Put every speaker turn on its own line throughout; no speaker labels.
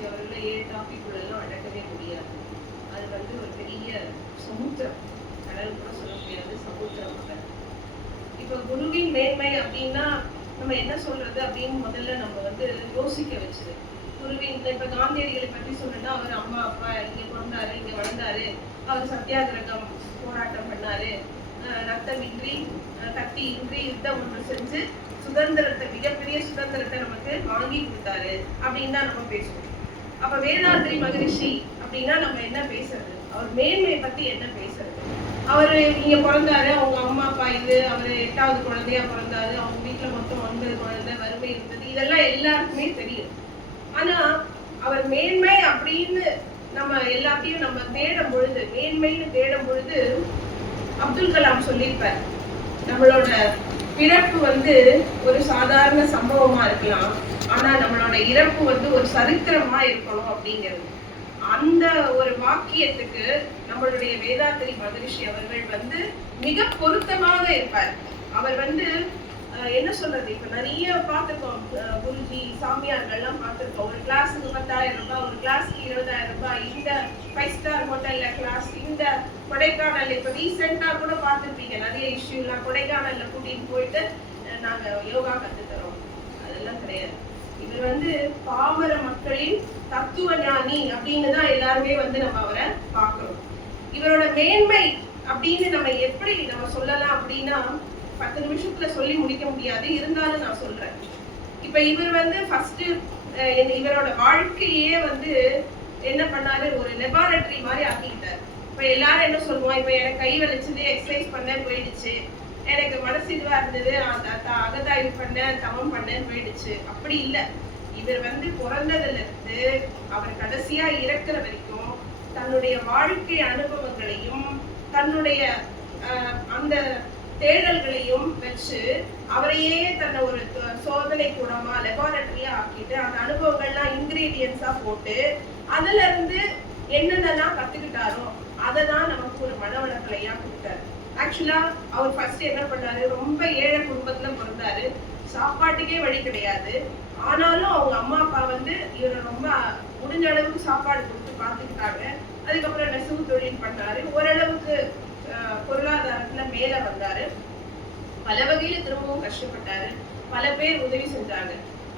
மகரிஷி அவர்கள் ஏழு டாபிக்குள்ளெல்லாம் எல்லாம் அடக்கவே முடியாது. அது வந்து ஒரு பெரிய சமுத்திரம். கடல் கூட சொல்ல முடியாது சமுத்திரம் அது. இப்ப குருவின் மேன்மை அப்படின்னா நம்ம என்ன சொல்றது அப்படின்னு முதல்ல நம்ம வந்து யோசிக்க வச்சது. குருவின் இப்ப காந்தியடிகளை பற்றி சொல்லணும்னா அவர் அம்மா அப்பா இங்க பிறந்தாரு இங்க வளர்ந்தாரு. அவர் சத்தியாகிரகம் போராட்டம் பண்ணாரு. அஹ் ரத்தமின்றி அஹ் கத்தி இன்றி யுத்தம் ஒன்று செஞ்சு சுதந்திரத்தை மிகப்பெரிய சுதந்திரத்தை நமக்கு வாங்கி கொடுத்தாரு அப்படின்னு தான் நம்ம பேசுவோம். அப்ப வேதாத்ரி மகரிஷி அப்படின்னா நம்ம என்ன பேசுறது? அவர் மேன்மையை பத்தி என்ன பேசுறது? அவரு இங்க பிறந்தாரு அவங்க அம்மா அப்பா இது அவரு எட்டாவது குழந்தையா பிறந்தாரு அவங்க வீட்டுல மொத்தம் ஒன்பது குழந்தை வறுமை இருந்தது இதெல்லாம் எல்லாருக்குமே தெரியும். ஆனா அவர் மேன்மை அப்படின்னு நம்ம எல்லாத்தையும் நம்ம தேடும் பொழுது மேன்மைன்னு தேடும் பொழுது அப்துல் கலாம் சொல்லியிருப்பார். நம்மளோட பிறப்பு வந்து ஒரு சாதாரண சம்பவமா இருக்கலாம். ஆனா நம்மளோட இறப்பு வந்து ஒரு சரித்திரமா இருக்கணும் அப்படிங்கிறது. அந்த ஒரு வாக்கியத்துக்கு நம்மளுடைய வேதாத்திரி மகரிஷி அவர்கள் வந்து மிக பொருத்தமாக இருப்பார். அவர் வந்து என்ன சொல்றது? இப்ப நிறைய பார்த்திருக்கோம் குருஜி சாமியார்கள்லாம் பார்த்துருக்கோம். ஒரு கிளாஸுக்கு பத்தாயிரம் ரூபாய் ஒரு கிளாஸ்க்கு இருபதாயிரம் ரூபாய். இந்த ஃபைவ் ஸ்டார் ஹோட்டல்ல கிளாஸ் இந்த கொடைக்கானல் இப்ப ரீசெண்டா கூட பார்த்துருப்பீங்க. நிறைய இஷ்யூலாம் கொடைக்கானல்ல கூட்டிட்டு போயிட்டு நாங்க யோகா கத்துக்கிறோம் அதெல்லாம் கிடையாது. இவர் வந்து பாமர மக்களின் தத்துவ ஞானி அப்படின்னு தான் எல்லாருமே வந்து நம்ம அவரை பார்க்கிறோம் இவரோட மேன்மை அப்படின்னு நம்ம எப்படி நம்ம சொல்லலாம் அப்படின்னா பத்து நிமிஷத்துல சொல்லி முடிக்க முடியாது இருந்தாலும் நான் சொல்றேன். இப்ப இவர் வந்து ஃபர்ஸ்ட் இவரோட வாழ்க்கையே வந்து என்ன பண்ணாரு? ஒரு லெபார்டரி மாதிரி ஆக்கிட்டார் இப்ப எல்லாரும் என்ன சொல்லுவோம் இப்ப எனக்கு கை வலிச்சது எக்ஸசைஸ் பண்ண போயிடுச்சு. எனக்கு மனசு இதுவா இருந்தது. நான் த- த- அகதாய்வு பண்ணேன் தவம் பண்ணேன்னு போயிடுச்சு. அப்படி இல்ல. இவர் வந்து பிறந்ததுல இருந்து அவர் கடைசியா இறக்குற வரைக்கும் தன்னுடைய வாழ்க்கை அனுபவங்களையும் தன்னுடைய அந்த தேடல்களையும் வச்சு அவரையே தன்னை ஒரு சோதனை கூடமா லெபார்டரியா ஆக்கிட்டு அந்த அனுபவங்கள்லாம் இன்கிரீடியன்ஸா போட்டு அதுல இருந்து என்னென்னலாம் கத்துக்கிட்டாரோ அதை தான் நமக்கு ஒரு மனவளக்கலையா கொடுத்தாரு. ஆக்சுவலா அவர் ஃபர்ஸ்ட் என்ன பண்ணாரு? ரொம்ப ஏழை குடும்பத்துல பிறந்தாரு. சாப்பாட்டுக்கே வழி கிடையாது. ஆனாலும் அவங்க அம்மா அப்பா வந்து இவரை ரொம்ப முடிஞ்ச அளவுக்கு சாப்பாடு கொடுத்து பார்த்துக்கிட்டாங்க. அதுக்கப்புறம் நெசவு தொழில் பண்ணாரு. ஓரளவுக்கு பொருளாதாரத்தில் பொருளாதாரத்துல மேல வந்தாரு. பல வகையில திரும்பவும் கஷ்டப்பட்டாரு. பல பேர் உதவி செஞ்சாங்க.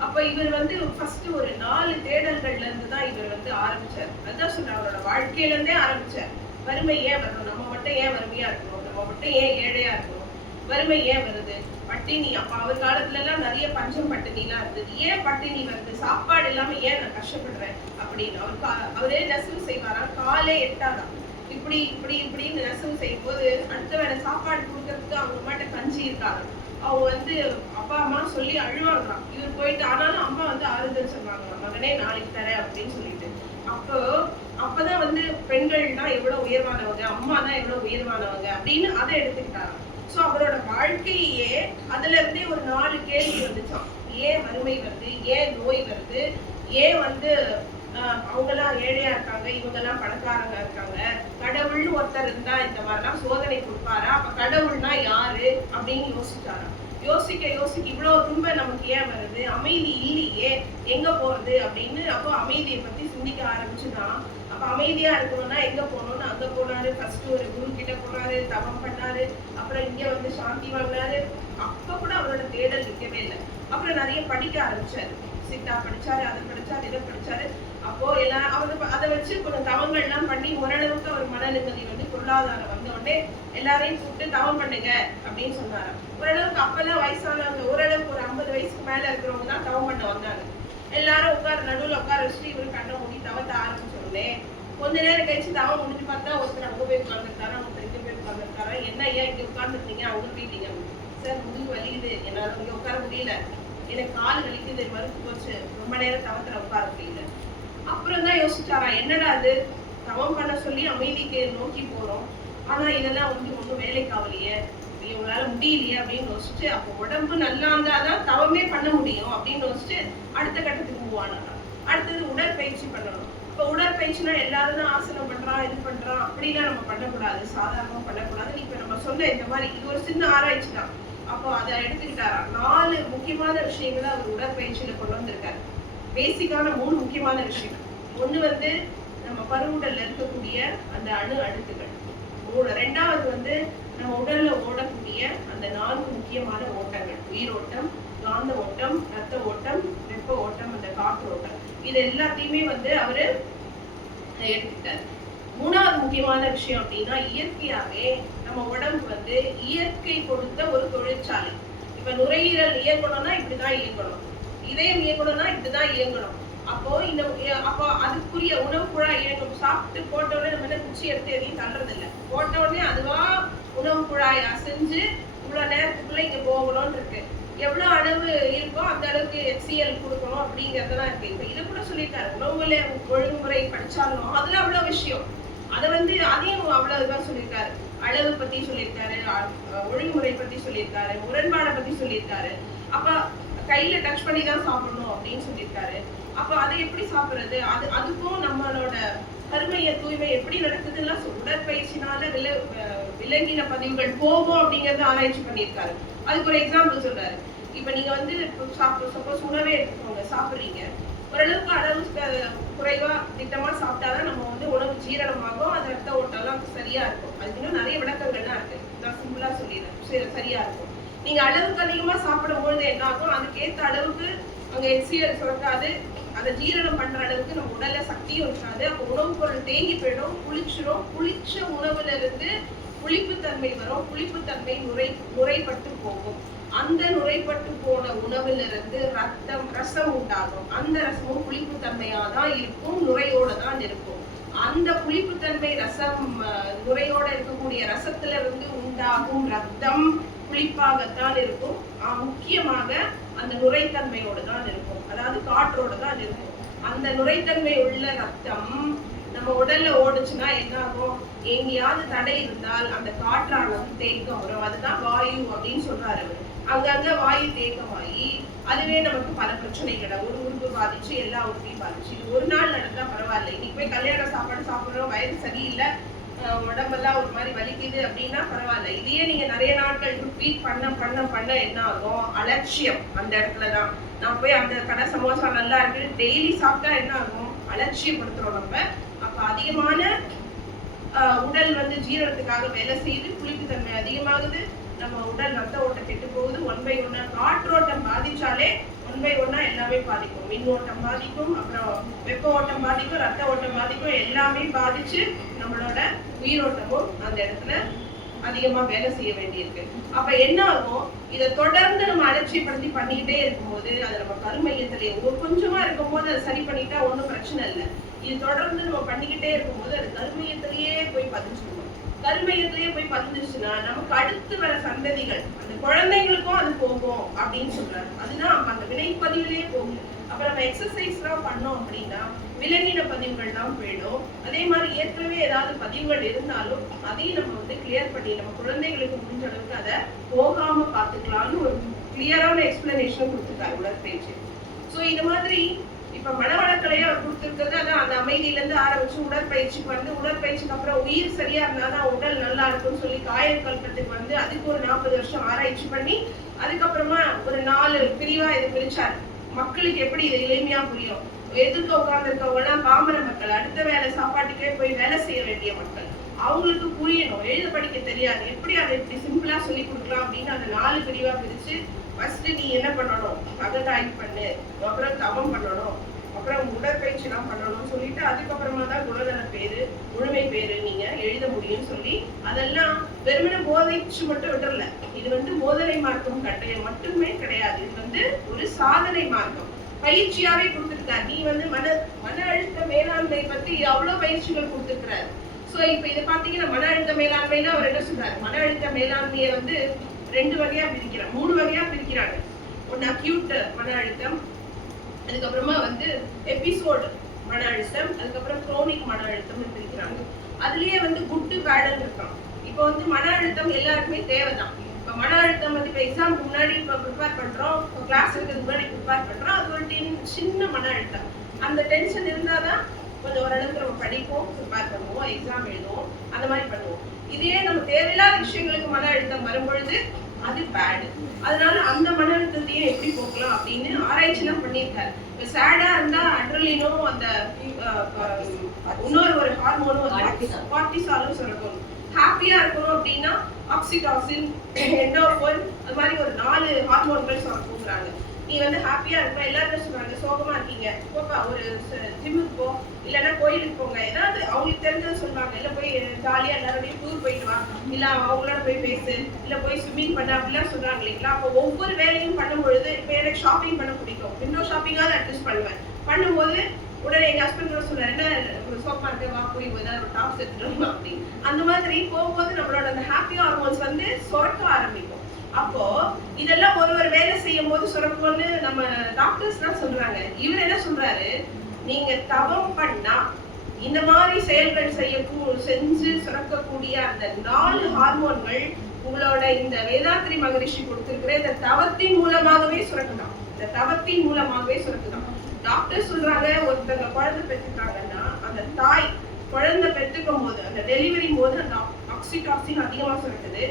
அப்ப இவர் வந்து ஃபர்ஸ்ட் ஒரு நாலு தேடல்கள்ல இருந்து தான் இவர் வந்து ஆரம்பிச்சார். அதான் சொல்றேன் அவரோட வாழ்க்கையில இருந்தே ஆரம்பிச்சார். வறுமை ஏன் வரணும்? நம்ம மட்டும் ஏன் வறுமையா இருக்கணும்? நம்ம மட்டும் ஏன் ஏழையா இருக்கணும் வறுமை ஏன் வருது? பட்டினி அப்ப அவர் காலத்துல எல்லாம் நிறைய பஞ்சம் பட்டினிலாம் இருந்தது. ஏன் பட்டினி வருது? சாப்பாடு இல்லாம ஏன் நான் கஷ்டப்படுறேன்? அப்படின்னு அவர் கா- அவரே நெசவு செய்வாராம். காலே எட்டாதான் இப்படி இப்படி இப்படின்னு நெசவு செய்யும் போது அடுத்த வேலை சாப்பாடு கொடுக்கறதுக்கு அவங்க அம்மாட்ட கஞ்சி இருக்காங்க அவங்க வந்து அப்பா அம்மா சொல்லி அழுவாங்களாம். இவர் போயிட்டு ஆனாலும் அம்மா வந்து ஆறுதல் சொல்லுவாங்க மகனே நாளைக்கு தரேன் அப்படின்னு சொல்லிட்டு. அப்போ அப்பதான் வந்து பெண்கள்னா எவ்வளவு உயர்வானவங்க அம்மா தான் எவ்வளவு உயர்வானவங்க அப்படின்னு அதை எடுத்துக்கிட்டாங்க சோ அவரோட வாழ்க்கையே அதுல இருந்தே ஒரு நாலு கேள்வி வந்துச்சான் ஏன் வறுமை வருது ஏன் நோய் வருது ஏன் வந்து ஆஹ், அவங்கெல்லாம் ஏழையா இருக்காங்க இவங்கெல்லாம் பணக்காரங்க இருக்காங்க கடவுள்னு ஒருத்தர் இருந்தா இந்த மாதிரிலாம் சோதனை கொடுப்பாரா? அப்ப கடவுள்னா யாரு? அப்படின்னு யோசிச்சாராம். யோசிக்க யோசிக்க இவ்வளவு ரொம்ப நமக்கு ஏன் வருது? அமைதி இல்லையே எங்க போறது? அப்படின்னு அப்போ அமைதியை பத்தி சிந்திக்க ஆரம்பிச்சுதான் அமைதியா இருக்கணும்னா எங்க போகணும்னு அங்க போனாரு. ஃபர்ஸ்ட் ஒரு குரு கிட்ட போனாரு தவம் பண்ணாரு. அப்புறம் இங்க வந்து சாந்தி வாங்கினாரு அப்ப கூட அவரோட தேடல் நிக்கவே இல்லை. அப்புறம் நிறைய படிக்க ஆரம்பிச்சாரு. சித்தா படிச்சாரு அதை படிச்சாரு இதை படிச்சாரு. அப்போ எல்லாம் அவரு அதை வச்சு கொஞ்சம் தவங்கள் எல்லாம் பண்ணி ஓரளவுக்கு அவர் மன நிம்மதி வந்து பொருளாதாரம் வந்த உடனே எல்லாரையும் கூப்பிட்டு தவம் பண்ணுங்க அப்படின்னு சொன்னாரு. ஓரளவுக்கு அப்பெல்லாம் வயசானவங்க ஓரளவுக்கு ஒரு ஐம்பது வயசுக்கு மேல இருக்கிறவங்க தான் தவம் பண்ண வந்தாங்க. எல்லாரும் உட்கார நடுவில் உட்கார வச்சுட்டு இவரு கண்ணை மூடி தவத்தை ஆரம்பிச்ச உடனே கொஞ்ச நேரம் கழிச்சு தவம் முடிஞ்சு பார்த்தா ஒருத்தர் அங்க போய் உட்கார்ந்துருக்காரா ஒருத்தர் இங்க போய் உட்கார்ந்துருக்காரா? என்ன ஐயா இங்க உட்கார்ந்துருக்கீங்க? அவங்க போயிட்டீங்க சார் முதுகு வலியுது என்னால இங்க உட்கார முடியல. எனக்கு கால் வலிக்குது மறுத்து போச்சு. ரொம்ப நேரம் தவத்துல உட்கார முடியல. அப்புறம் தான் யோசிச்சாரா என்னடா அது தவம் பண்ண சொல்லி அமைதிக்கு நோக்கி போறோம். ஆனா இதெல்லாம் வந்து ஒண்ணும் வேலைக்கு ஆகலையே. இவங்களால முடியலையே அப்படின்னு யோசிச்சு அப்போ உடம்பு நல்லா இருந்தாதான் தவமே பண்ண முடியும் அப்படின்னு யோசிச்சு அடுத்த கட்டத்துக்கு மூவ் அடுத்தது உடற்பயிற்சி பண்ணணும். இப்போ உடற்பயிற்சினா எல்லாரும் தான் ஆசனம் பண்றான் இது பண்றான் அப்படிலாம் நம்ம பண்ணக்கூடாது. சாதாரணமா பண்ணக்கூடாது. இப்ப நம்ம சொன்ன இந்த மாதிரி இது ஒரு சின்ன ஆராய்ச்சி தான். அப்போ அதை எடுத்துக்கிட்டாரா? நாலு முக்கியமான விஷயங்களை அவர் உடற்பயிற்சியில கொண்டு வந்திருக்காரு. பேசிக்கான மூணு முக்கியமான விஷயம் ஒண்ணு வந்து நம்ம பருவுடல்ல இருக்கக்கூடிய அந்த அணு அடுக்குகள். மூணு- ரெண்டாவது வந்து நம்ம உடல்ல ஓடக்கூடிய அந்த நான்கு முக்கியமான ஓட்டங்கள். உயிரோட்டம் காந்த ஓட்டம் ரத்த ஓட்டம் வெப்ப ஓட்டம் அந்த காற்று ஓட்டம். இது எல்லாத்தையுமே வந்து அவரு எடுத்துக்கிட்டாரு. மூணாவது முக்கியமான விஷயம் அப்படின்னா இயற்கையாவே நம்ம உடம்பு வந்து இயற்கை கொடுத்த ஒரு தொழிற்சாலை. இப்ப நுரையீரல் இயக்கணும்னா இப்படிதான் இயங்கணும் இதயம் இயக்கணும்னா இப்படிதான் இயங்கணும் அப்போ இந்த அப்போ அதுக்குரிய உணவு குழாய் இயங்கும் சாப்பிட்டு போட்ட உடனே நம்ம என்ன குச்சி எடுத்து எதையும் தள்ளுறது இல்லை போட்ட உடனே அதுவா உணவு குழாய் அசைஞ்சு இவ்வளவு நேரத்துக்குள்ள இங்க போகணும்னு இருக்கு. எவ்வளவு அளவு இருக்கோ அந்த அளவுக்கு எச்சிஎல் கொடுக்கணும் அப்படிங்கிறதெல்லாம் இருக்கு. இப்ப இதை கூட சொல்லியிருக்காரு. உணவுல ஒழுங்குமுறை படிச்சாலும் அதுல அவ்வளவு விஷயம். அதை வந்து அதையும் அவ்வளோ இதான் சொல்லியிருக்காரு. அளவு பத்தி சொல்லியிருக்காரு ஒழுங்குமுறை பத்தி சொல்லியிருக்காரு முரண்பாடை பத்தி சொல்லியிருக்காரு. அப்ப கையில டச் பண்ணி தான் சாப்பிடணும் அப்படின்னு சொல்லியிருக்காரு. அப்ப அதை எப்படி சாப்பிடுறது? அது அதுக்கும் நம்மளோட கருமையை தூய்மை எப்படி நடக்குதுன்னா உடற்பயிற்சினால வில விலங்கின பதிவுகள் போகும் அப்படிங்கறத ஆராய்ச்சி பண்ணியிருக்காரு. அதுக்கு ஒரு எக்ஸாம்பிள் சொல்றாரு. இப்ப நீங்க வந்து சாப்பிட்டு சப்போஸ் உணவே எடுத்துக்கோங்க சாப்பிடுறீங்க. ஓரளவுக்கு அளவு குறைவா திட்டமா சாப்பிட்டாதான் நம்ம வந்து உணவு ஜீரணமாகும். அது ரத்த ஓட்டம்லாம் சரியா இருக்கும். அதுக்கு இன்னும் நிறைய விளக்கங்கள்லாம் இருக்கு. நான் சிம்பிளா சொல்லிடுறேன். சரியா இருக்கும். நீங்க அளவுக்கு அதிகமா சாப்பிடும்பொழுது என்ன ஆகும்? அதுக்கேத்த அளவுக்கு அங்க எச்சியல் சுரக்காது. அதை ஜீரணம் பண்ற அளவுக்கு நம்ம உடல்ல சக்தியும் இருக்காது. அப்போ உணவுப் பொருள் தேங்கி போயிடும் புளிச்சிரும். புளிச்ச உணவுல இருந்து புளிப்புத்தன்மை வரும் புளிப்புத்தன்மை நுரை நுரைப்பட்டு போகும். அந்த நுரைப்பட்டு போன உணவுல இருந்து ரத்தம் ரசம் உண்டாகும். அந்த ரசமும் புளிப்புத்தன்மையாக தான் இருக்கும் நுரையோட தான் இருக்கும். அந்த புளிப்புத்தன்மை ரசம் நுரையோட இருக்கக்கூடிய ரசத்துல இருந்து உண்டாகும் ரத்தம் புளிப்பாகத்தான் இருக்கும். முக்கியமாக அந்த நுரைத்தன்மையோடு தான் இருக்கும். அதாவது காற்றோட தான் இருக்கும். அந்த நுரைத்தன்மை உள்ள ரத்தம் நம்ம உடல்ல ஓடுச்சுன்னா என்ன ஆகும்? எங்கேயாவது தடை இருந்தால் அந்த காற்றானது தேக்கம் வரும். அதுதான் வாயு அப்படின்னு சொல்றாரு அங்க அங்கங்க வாயு தேக்கமாகி அதுவே நமக்கு பல பிரச்சனைகளை ஒரு உறுப்பு பாதிச்சு எல்லா உறுப்பையும் பாதிச்சு. இது ஒரு நாள் நடந்தா பரவாயில்ல. இன்னைக்கு போய் கல்யாண சாப்பாடு சாப்பிடுறோம் வயது சரியில்லை உடம்பெல்லாம் ஒரு மாதிரி வலிக்குது அப்படின்னா பரவாயில்ல. இதையே நீங்க நிறைய நாட்கள் ரிப்பீட் பண்ண பண்ண பண்ண என்ன ஆகும்? அலட்சியம் அந்த இடத்துல தான். நான் போய் அந்த கடை சமோசா நல்லா இருக்கு டெய்லி சாப்பிட்டா என்ன ஆகும்? அலட்சியப்படுத்துறோம் நம்ம. அதிகமான ஆஹ், உடல் வந்து ஜீரணத்துக்காக வேலை செய்து புளிப்புத்தன்மை அதிகமாகுது. நம்ம உடல் ரத்த ஓட்டம் கெட்டு போகுது. ஒன் பை ஒன்னா காற்றோட்டம் பாதிச்சாலே ஒன் பை ஒன்னா எல்லாமே பாதிக்கும். மின் ஓட்டம் பாதிக்கும் அப்புறம் வெப்ப ஓட்டம் பாதிக்கும் ரத்த ஓட்டம் பாதிக்கும் எல்லாமே பாதிச்சு நம்மளோட உயிரோட்டமும் அந்த இடத்துல அதிகமா வேலை செய்ய வேண்டியிருக்கு. அப்ப என்ன ஆகும்? இதை தொடர்ந்து நம்ம அலட்சியப்படுத்தி பண்ணிக்கிட்டே இருக்கும்போது அது நம்ம கருமையத்திலே ஒரு கொஞ்சமா இருக்கும்போது அதை சரி பண்ணிட்டா ஒன்றும் பிரச்சனை இல்லை. இது தொடர்ந்து நம்ம பண்ணிக்கிட்டே இருக்கும்போது அது கருமையத்திலேயே போய் பதிஞ்சிடும் கருமையத்திலேயே போய் பதிஞ்சிருச்சுன்னா நமக்கு அடுத்து வர சந்ததிகள் அந்த குழந்தைங்களுக்கும் அது போகும் அப்படின்னு சொல்றாரு அதுதான் அப்ப அந்த வினைப்பதிவிலேயே போகும். அப்ப நம்ம எக்ஸசைஸ்லாம் பண்ணோம் அப்படின்னா விலங்கின பதிவுகள் தான் போயிடும். அதே மாதிரி ஏற்கனவே ஏதாவது பதிவுகள் இருந்தாலும் அதையும் நம்ம வந்து கிளியர் பண்ணி நம்ம குழந்தைகளுக்கு முடிஞ்ச அளவுக்கு அதை போகாம பார்த்துக்கலாம்னு ஒரு கிளியரான எக்ஸ்பிளனேஷன் கொடுத்துருக்காரு உடற்பயிற்சி. ஸோ இந்த மாதிரி இப்ப மனவளக்கலையா அவர் கொடுத்துருக்கிறது அதான் அந்த அமைதியில இருந்து ஆரம்பிச்சு உடற்பயிற்சிக்கு வந்து உடற்பயிற்சிக்கு அப்புறம் உயிர் சரியா இருந்தாதான் உடல் நல்லா இருக்கும்னு சொல்லி காயம் கல்பத்துக்கு வந்து அதுக்கு ஒரு நாற்பது வருஷம் ஆராய்ச்சி பண்ணி அதுக்கப்புறமா ஒரு நாலு பிரிவா இது பிரிச்சார். மக்களுக்கு எப்படி இது எளிமையா புரியும்? எதிர்க்க உட்கார்ந்துருக்கவங்கன்னா பாமர மக்கள் அடுத்த வேலை சாப்பாட்டுக்கே போய் வேலை செய்ய வேண்டிய மக்கள். அவங்களுக்கு புரியணும் எழுத படிக்க தெரியாது. எப்படி அதை இப்படி சிம்பிளா சொல்லி கொடுக்கலாம் அப்படின்னு அந்த நாலு பிரிவா பிரிச்சு ஃபர்ஸ்ட் நீ என்ன பண்ணணும்? அகதாய்வு பண்ணு. அப்புறம் தவம் பண்ணணும். அப்புறம் உடற்பயிற்சி எல்லாம் பண்ணணும்னு சொல்லிட்டு அதுக்கப்புறமா தான் குணநல பேரு முழுமை பேரு நீங்க எழுத முடியும்னு சொல்லி அதெல்லாம் வெறுமனே போதைச்சு மட்டும் விட்டுறல. இது வந்து போதனை மார்க்கம் கட்டளை மட்டுமே கிடையாது. இது வந்து ஒரு சாதனை மார்க்கம். பயிற்சியாவே கொடுத்துருக்காரு. நீ வந்து மன மன அழுத்த மேலாண்மை பத்தி அவ்வளவு பயிற்சிகள் கொடுத்துருக்கிறார்? சோ இப்ப இதை பாத்தீங்கன்னா மன அழுத்த மேலாண்மைன்னா அவர் என்ன சொல்றாரு? மன அழுத்த மேலாண்மையை வந்து ரெண்டு வகையா பிரிக்கிறாங்க மூணு வகையா பிரிக்கிறாங்க. ஒன்னு அக்யூட் மன அழுத்தம் அதுக்கப்புறமா வந்து எபிசோடு மன அழுத்தம் அதுக்கப்புறம் குரோனிக் மன அழுத்தம்னு பிரிக்கிறாங்க. அதுலயே வந்து குட்டு பேடல் இருக்கான். இப்போ வந்து மன அழுத்தம் எல்லாருக்குமே தேவைதான். இப்போ மன அழுத்தம் வந்து இப்போ எக்ஸாம்க்கு முன்னாடி இப்போ ப்ரிப்பேர் பண்றோம் இப்போ கிளாஸ் இருக்கிறதுக்கு முன்னாடி ப்ரிப்பேர் பண்றோம் அது ஒரு டென் சின்ன மன அழுத்தம். அந்த டென்ஷன் இருந்தாதான் கொஞ்சம் ஓரளவுக்கு நம்ம படிப்போம் ப்ரிப்பேர் பண்ணுவோம் எக்ஸாம் எழுதுவோம் அந்த மாதிரி பண்ணுவோம். இதே நம்ம தேவையில்லாத விஷயங்களுக்கு மன அழுத்தம் வரும்பொழுது அது பேட் அதனால அந்த மன அழுத்தத்தையும் எப்படி போக்கலாம் அப்படின்னு ஆராய்ச்சிலாம் பண்ணியிருக்காரு. இப்போ சேடா இருந்தா அட்ரலினும் அந்த இன்னொரு ஒரு ஹார்மோனும். கார்டிசாலும் சொல்லணும் ஹாப்பியா இருக்கணும் அப்படின்னா ஆக்சிடாசின் எண்டோஃபோன் அது மாதிரி ஒரு நாலு ஹார்மோன்கள் சொல்றாங்க நீ வந்து ஹாப்பியா இருப்ப எல்லாருமே சொல்லுவாங்க சோகமா இருக்கீங்க. போப்பா ஒரு ஜிம்முக்கு போ இல்லைன்னா கோயிலுக்கு போங்க. ஏதாவது அவங்களுக்கு தெரிஞ்சதை சொல்லுவாங்க. இல்லை போய் ஜாலியா எல்லாரோடையும் டூர் போயிட்டு வா. இல்ல அவங்களோட போய் பேசு. இல்ல போய் ஸ்விம்மிங் பண்ண அப்படிலாம் சொல்றாங்க இல்லைங்களா? அப்போ ஒவ்வொரு வேலையும் பண்ணும் பொழுது இப்போ எனக்கு ஷாப்பிங் பண்ண பிடிக்கும். விண்டோ ஷாப்பிங்காவது அட்ஜஸ்ட் பண்ணுவேன். பண்ணும்போது உடனே எங்க ஹஸ்பண்ட் கூட சொன்னார் என்ன சோப்பா இருக்கு வா போய் ஏதாவது ஒரு டாப்ஸ் எடுத்துட்டு அப்படி அந்த மாதிரி போகும்போது நம்மளோட அந்த ஹாப்பி ஹார்மோன்ஸ் வந்து சுரக்க ஆரம்பிக்கும். அப்போ இதெல்லாம் ஒருவர் வேலை செய்யும் போது சுரக்கும்னு நம்ம டாக்டர்ஸ்லாம் சொல்றாங்க. இவர் என்ன சொல்றாரு? நீங்க தவம் பண்ணா இந்த மாதிரி செயல்கள் செய்ய செஞ்சு சுரக்கக்கூடிய அந்த நாலு ஹார்மோன்கள் உங்களோட இந்த வேதாத்திரி மகரிஷி கொடுத்திருக்கிற இந்த தவத்தின் மூலமாகவே சுரக்கலாம் இந்த தவத்தின் மூலமாகவே சுரக்கலாம் டாக்டர் சொல்றாங்க ஒருத்தங்க குழந்தை பெற்றுட்டாங்கன்னா அந்த தாய் குழந்தை பெற்றுக்கும் போது அந்த டெலிவரி போது அந்த ஆக்சிடாக்சின் அதிகமா சுரக்குது.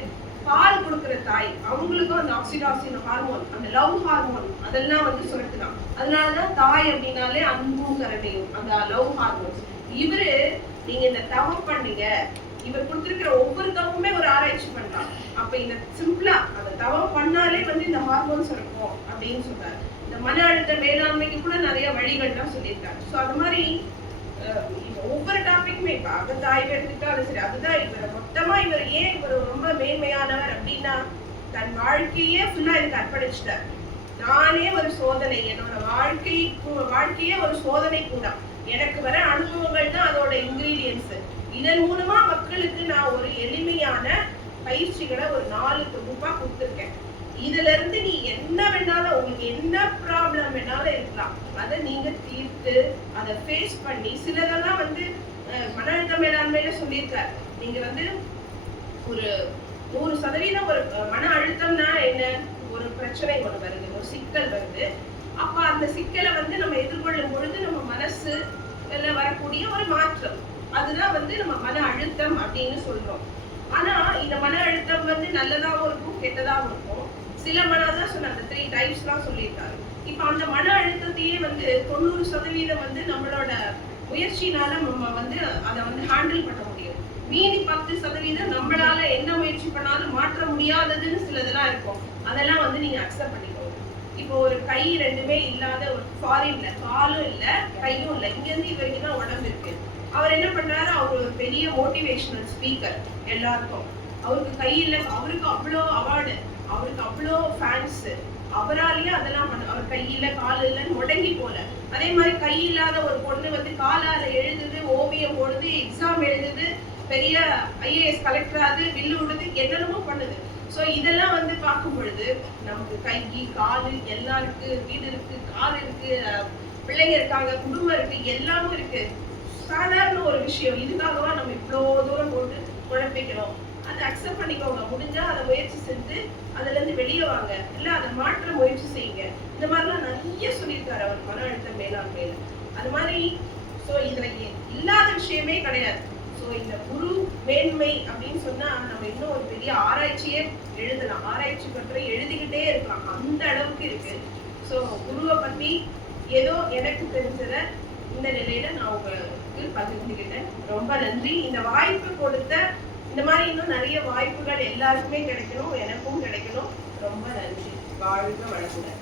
பால் கொடுக்கிற தாய் அவங்களுக்கும் அந்த ஆக்சிடாசின் ஹார்மோன் அந்த லவ் ஹார்மோன் அதெல்லாம் வந்து சுரக்குதான். அதனாலதான் தாய் அப்படின்னாலே அன்பும் கரணையும் அந்த லவ் ஹார்மோன்ஸ் இவரு நீங்க இந்த தவம் பண்ணீங்க. இவர் கொடுத்துருக்கிற ஒவ்வொரு தவமுமே ஒரு ஆராய்ச்சி பண்றான். அப்ப இந்த சிம்பிளா அந்த தவம் பண்ணாலே வந்து இந்த ஹார்மோன் சுரக்கும் அப்படின்னு சொல்றாரு. இந்த மன அழுத்த மேலாண்மைக்கு கூட நிறைய வழிகள்லாம் சொல்லியிருக்காரு. ஸோ அது மாதிரி ஒவ்வொரு டாபிக்குமே இப்ப அகத்தாய்வு எடுத்துக்கிட்டாலும் சரி அதுதான் இவர். மொத்தமா இவர் ஏன் இவர் ரொம்ப மேன்மையானவர் அப்படின்னா தன் வாழ்க்கையே ஃபுல்லா இதுக்கு அர்ப்பணிச்சிட்டார். நானே ஒரு சோதனை. என்னோட வாழ்க்கை வாழ்க்கையே ஒரு சோதனை கூட. எனக்கு வர அனுபவங்கள் தான் அதோட இன்கிரீடியன்ஸ் இதன் மூலமா மக்களுக்கு நான் ஒரு எளிமையான பயிற்சிகளை ஒரு நாலு தொகுப்பா கொடுத்துருக்கேன். இதுல இருந்து நீ என்ன வேணாலும் உங்களுக்கு என்ன ப்ராப்ளம் வேணாலும் இருக்கலாம். அதை நீங்க தீர்த்து அதை ஃபேஸ் பண்ணி சிலதெல்லாம் வந்து மன அழுத்த மேலாண்மையில சொல்லியிருக்காரு. நீங்க வந்து ஒரு நூறு சதவீதம் ஒரு மன அழுத்தம்னா என்ன? ஒரு பிரச்சனை ஒன்று வருது ஒரு சிக்கல் வருது. அப்ப அந்த சிக்கலை வந்து நம்ம எதிர்கொள்ளும் பொழுது நம்ம மனசு வரக்கூடிய ஒரு மாற்றம். அதுதான் வந்து நம்ம மன அழுத்தம் அப்படின்னு சொல்றோம். ஆனா இந்த மன அழுத்தம் வந்து நல்லதாகவும் இருக்கும் கெட்டதாவும் இருக்கும். சில மன தான் சொன்ன அந்த த்ரீ டைப்ஸ்லாம் சொல்லியிருக்காரு. இப்ப அந்த மன அழுத்தத்தையே வந்து தொண்ணூறு சதவீதம் வந்து நம்மளோட முயற்சினால நம்ம வந்து அதை வந்து ஹேண்டில் பண்ண முடியும். மீதி பத்து சதவீதம் நம்மளால என்ன முயற்சி பண்ணாலும் மாற்ற முடியாததுன்னு சிலதெல்லாம் இருக்கும். அதெல்லாம் வந்து நீங்க அக்செப்ட் பண்ணிக்கோங்க. இப்போ ஒரு கை ரெண்டுமே இல்லாத ஒரு ஃபாரின்ல காலும் இல்ல கையும் இல்ல. இங்க இருந்து வரைக்கும் தான் உடம்பு இருக்கு. அவர் என்ன பண்றாரு? அவர் ஒரு பெரிய மோட்டிவேஷனல் ஸ்பீக்கர் எல்லாருக்கும். அவருக்கு கை இல்ல அவருக்கு அவ்வளோ அவார்டு அவருக்கு அவ்வளோ ஃபேன்ஸ் அவராலேயே அதெல்லாம் பண்ண அவர் கையில் கால் இல்லைன்னு முடங்கி போல. அதே மாதிரி கை இல்லாத ஒரு பொண்ணு வந்து காலால எழுதுது ஓவியம் போடுது எக்ஸாம் எழுதுது பெரிய ஐஏஎஸ் கலெக்டர் ஆகுது வில்லு விடுது என்னென்னமோ பண்ணுது. ஸோ இதெல்லாம் வந்து பார்க்கும் பொழுது நமக்கு கை கால் எல்லாம் இருக்கு வீடு இருக்கு கார் இருக்கு பிள்ளைங்க இருக்காங்க குடும்பம் இருக்கு எல்லாமும் இருக்கு. சாதாரண ஒரு விஷயம். இதுக்காகவா நம்ம இவ்வளோ தூரம் போட்டு குழப்பிக்கிறோம்? அதை அக்செப்ட் பண்ணிக்கோங்க. முடிஞ்சா அதை முயற்சி செஞ்சு அதுல இருந்து வெளியே வாங்க. இல்ல அதை மாற்ற முயற்சி செய்யுங்க. இந்த மாதிரிலாம் நிறைய சொல்லியிருக்காரு அவர் மன அழுத்தம் மேலாண்மையில. அது மாதிரி ஸோ இதுல இல்லாத விஷயமே கிடையாது. ஸோ இந்த குரு மேன்மை அப்படின்னு சொன்னா நம்ம இன்னும் ஒரு பெரிய ஆராய்ச்சியே எழுதலாம். ஆராய்ச்சி பற்றி எழுதிக்கிட்டே இருக்கலாம். அந்த அளவுக்கு இருக்கு. ஸோ குருவை பத்தி ஏதோ எனக்கு தெரிஞ்சதை இந்த நிலையில நான் உங்களுக்கு பகிர்ந்துக்கிட்டேன். ரொம்ப நன்றி. இந்த வாய்ப்பு கொடுத்த இந்த மாதிரி இன்னும் நிறைய வாய்ப்புகள் எல்லாருக்குமே கிடைக்கணும் எனக்கும் கிடைக்கணும். ரொம்ப நன்றி. வாழ்க வளமுடன்.